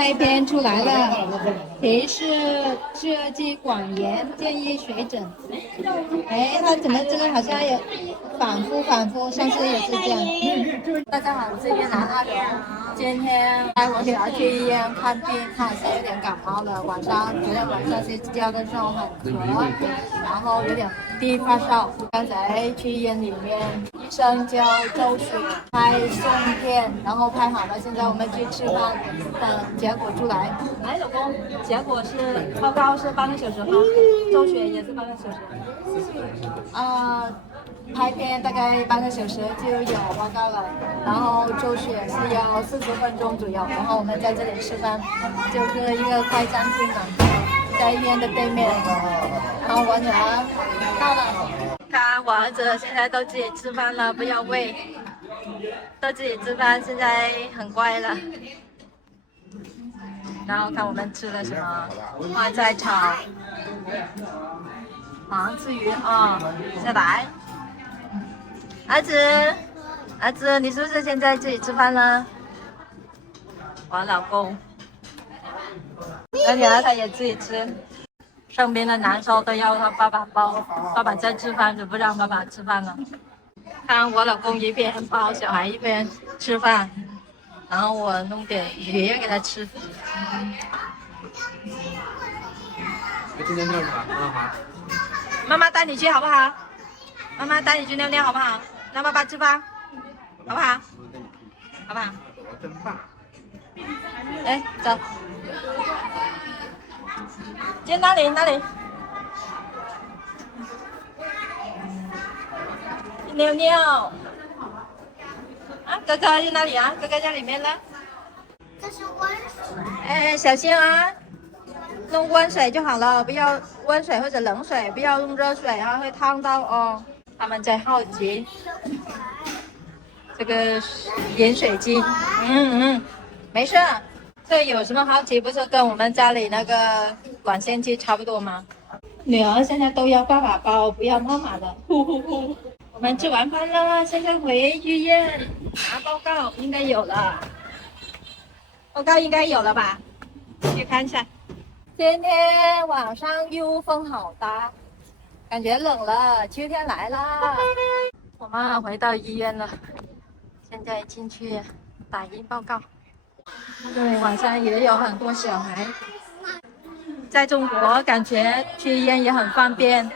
拍片出来了，提示设计广言，建议水准。哎，他怎么这个好像有反复，上次也是这样。大家好，我是越南阿荣，今天带我女儿去医院看病，她好像有点感冒了，昨天晚上睡觉的时候很咳，然后有点低发烧。刚才去医院里面，医生叫周血拍送片，然后拍好了，现在我们去吃饭，等结果出来。哎，老公，结果是报告是半个小时吗？周血也是半个小时。拍片大概半个小时就有报告了，然后周血是要40分钟左右，然后我们在这里吃饭，就是一个快餐厅嘛，在医院的对面。然后我女儿到了，看我儿子现在都自己吃饭了，不要喂，都自己吃饭，现在很乖了。然后看我们吃了什么，花菜炒黄翅鱼啊，再来。儿子，你是不是现在自己吃饭了？我老公，我女儿她也自己吃，生病的难受都要她爸爸抱，爸爸在吃饭就不让爸爸吃饭了。看我老公一边抱小孩一边吃饭，然后我弄点鱼给他吃。今天尿啥？好。妈妈带你去好不好？妈妈带你去尿尿好不好？让爸爸吃饭，好不好？好不好？真棒！哎，走。去哪里？尿尿。啊，哥哥去哪里啊？哥哥在里面呢。这是温水。哎，小心啊！弄温水就好了，不要温水或者冷水，不要用热水啊，会烫到哦。他们在好奇这个饮水机，没事。这有什么好奇？不是跟我们家里那个管线机差不多吗？女儿现在都要爸爸抱，不要妈妈了。我们吃完饭了，现在回医院拿报告，应该有了。报告应该有了吧？去看一下。今天晚上又风好大，感觉冷了，秋天来了。我妈回到医院了，现在进去打印报告。对，晚上也有很多小孩。在中国，感觉去医院也很方便，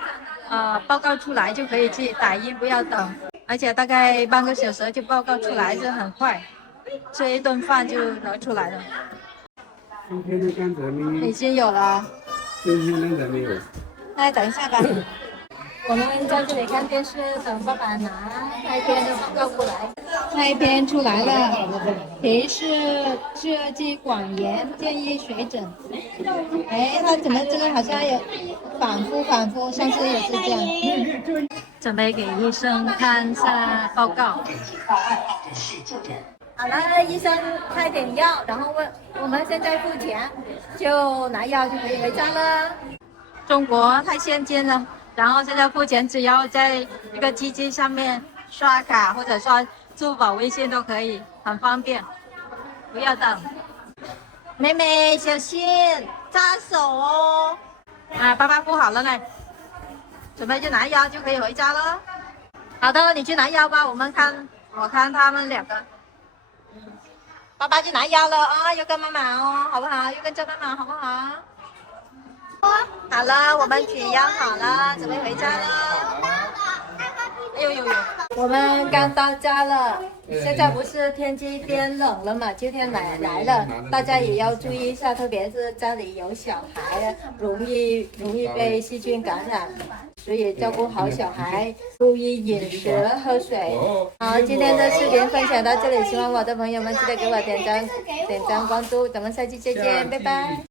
报告出来就可以自己打印，不要等，而且大概半个小时就报告出来，就很快，吃一顿饭就能出来了。今天的甘蔗米已经有了。今天的没有。那等一下吧。我们在这里看电视，等爸爸拿拍片的报告过来。拍片出来了，提示设计广言，建议水准。哎，他怎么这个好像有反复，上次也是这样。准备给医生看一下报告。好了，医生开点药，然后我们现在付钱，就拿药就可以回家了。中国太先进了，然后现在付钱只要在一个机器上面刷卡或者刷支付宝、微信都可以，很方便，不要等。妹妹小心扎手哦！爸爸付好了呢，准备去拿药就可以回家了。好的，你去拿药吧，我看他们两个。爸爸去拿药了啊，要跟妈妈哦，好不好？要跟着妈妈，好不好？好了，我们取药好了，准备回家了。哎呦，我们刚到家了。现在不是天气变冷了嘛，秋天来了，大家也要注意一下，特别是家里有小孩，容易被细菌感染，所以照顾好小孩，注意饮食、喝水。好，今天的视频分享到这里，喜欢我的朋友们记得给我点赞、关注，咱们下期再见，拜拜。